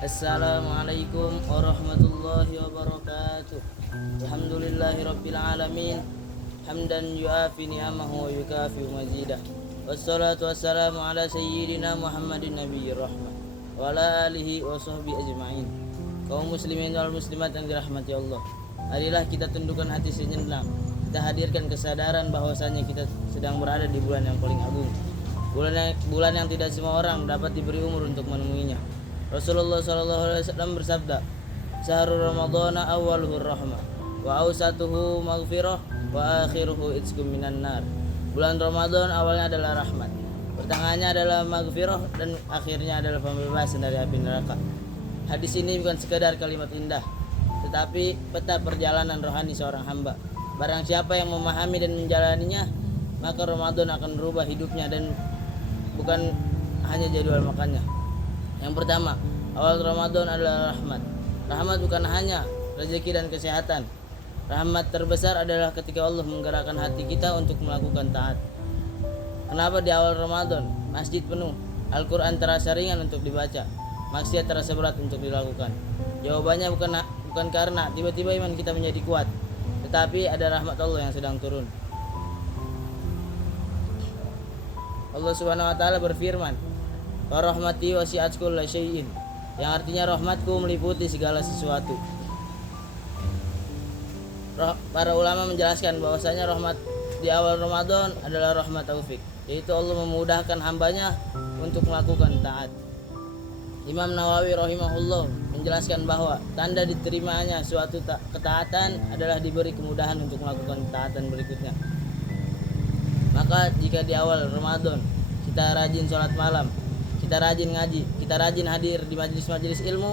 Assalamualaikum warahmatullahi wabarakatuh. Alhamdulillahi rabbil alamin. Hamdan yuafi ni'amahu wa yukafi mazidah. Wassalatu wassalamu ala sayyidina Muhammadin nabiyyi rahmah wa ala alihi wa sahbihi ajma'in. Kaum muslimin wal muslimat yang dirahmati Allah, marilah kita tundukkan hati sejenak. Kita hadirkan kesadaran bahwasanya kita sedang berada di bulan yang paling agung, bulan yang tidak semua orang dapat diberi umur untuk menemuinya. Rasulullah SAW bersabda, "Syahrul Ramadhana awwaluhu rahmah, wa awsatuhu maghfirah, wa akhiruhu itsqum minan nar." Bulan Ramadan awalnya adalah rahmat, pertengahannya adalah maghfirah, dan akhirnya adalah pembebasan dari api neraka. Hadis ini bukan sekedar kalimat indah, tetapi peta perjalanan rohani seorang hamba. Barang siapa yang memahami dan menjalaninya, maka Ramadan akan berubah hidupnya dan bukan hanya jadwal makannya. Yang pertama, awal Ramadan adalah rahmat. Rahmat bukan hanya rezeki dan kesehatan. Rahmat terbesar adalah ketika Allah menggerakkan hati kita untuk melakukan taat. Kenapa di awal Ramadan masjid penuh, Al-Quran terasa ringan untuk dibaca, maksiat terasa berat untuk dilakukan? Jawabannya bukan karena tiba-tiba iman kita menjadi kuat, tetapi ada rahmat Allah yang sedang turun. Allah Subhanahu wa taala berfirman, "Wa rahmati wasi'at kulla syai'in," yang artinya rahmatku meliputi segala sesuatu. Para ulama menjelaskan bahwasanya rahmat di awal Ramadan adalah rahmat taufik, yaitu Allah memudahkan hambanya untuk melakukan taat. Imam Nawawi rahimahullah menjelaskan bahwa tanda diterimanya suatu ketaatan adalah diberi kemudahan untuk melakukan taatan berikutnya. Maka jika di awal Ramadan kita rajin sholat malam, kita rajin ngaji, kita rajin hadir di majelis-majelis ilmu,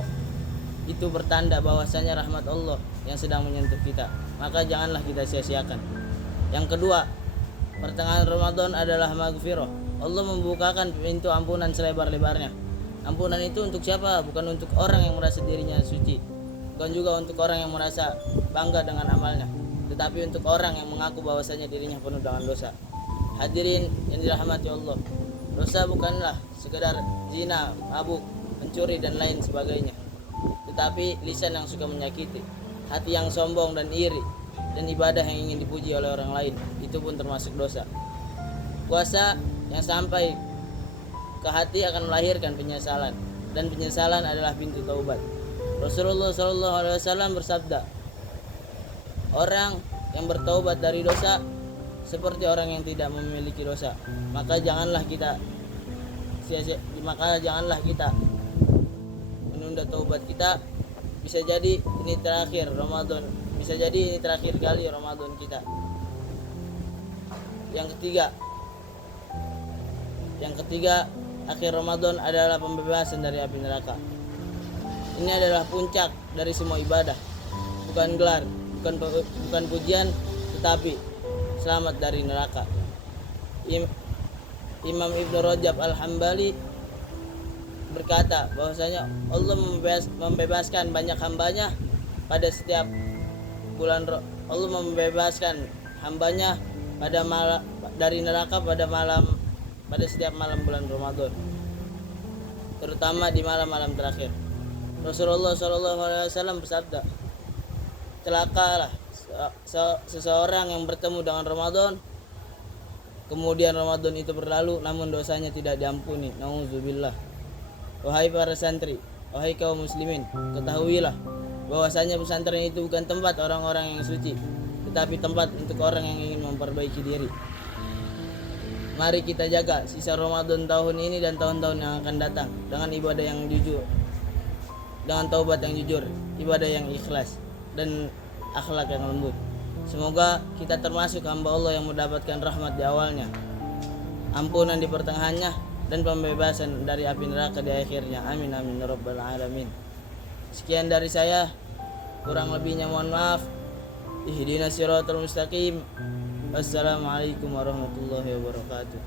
itu bertanda bahwasanya rahmat Allah yang sedang menyentuh kita. Maka janganlah kita sia-siakan. Yang kedua, pertengahan Ramadan adalah maghfirah. Allah membukakan pintu ampunan selebar-lebarnya. Ampunan itu untuk siapa? Bukan untuk orang yang merasa dirinya suci, bukan juga untuk orang yang merasa bangga dengan amalnya, tetapi untuk orang yang mengaku bahwasanya dirinya penuh dengan dosa. Hadirin yang dirahmati Allah, dosa bukanlah sekedar zina, mabuk, mencuri dan lain sebagainya, tetapi lisan yang suka menyakiti, hati yang sombong dan iri, dan ibadah yang ingin dipuji oleh orang lain, itu pun termasuk dosa. Puasa yang sampai ke hati akan melahirkan penyesalan, dan penyesalan adalah pintu taubat. Rasulullah SAW bersabda, "Orang yang bertaubat dari dosa seperti orang yang tidak memiliki dosa." Maka janganlah kita menunda taubat kita. Bisa jadi ini terakhir Ramadan, bisa jadi ini terakhir kali Ramadan kita. Yang ketiga, akhir Ramadan adalah pembebasan dari api neraka. Ini adalah puncak dari semua ibadah, bukan gelar, bukan pujian, tetapi selamat dari neraka. Imam Ibnu Rajab Al-Hambali berkata bahwasanya Allah membebaskan banyak hambanya pada setiap bulan. Allah membebaskan hambanya dari neraka pada setiap malam bulan Ramadan, terutama di malam-malam terakhir. Rasulullah SAW bersabda, "Celakalah seseorang yang bertemu dengan Ramadan, kemudian Ramadan itu berlalu namun dosanya tidak diampuni. Nauzubillah." Wahai para santri, wahai kaum muslimin, ketahuilah bahwasanya pesantren itu bukan tempat orang-orang yang suci, tetapi tempat untuk orang yang ingin memperbaiki diri. Mari kita jaga sisa Ramadan tahun ini dan tahun-tahun yang akan datang dengan ibadah yang jujur, dengan taubat yang jujur, ibadah yang ikhlas, dan akhlak yang lembut. Semoga kita termasuk hamba Allah yang mendapatkan rahmat di awalnya, ampunan di pertengahannya, dan pembebasan dari api neraka di akhirnya. Amin amin ya rabbal alamin. Sekian dari saya, kurang lebihnya mohon maaf. Ihdinas siratal mustaqim. Wassalamualaikum warahmatullahi wabarakatuh.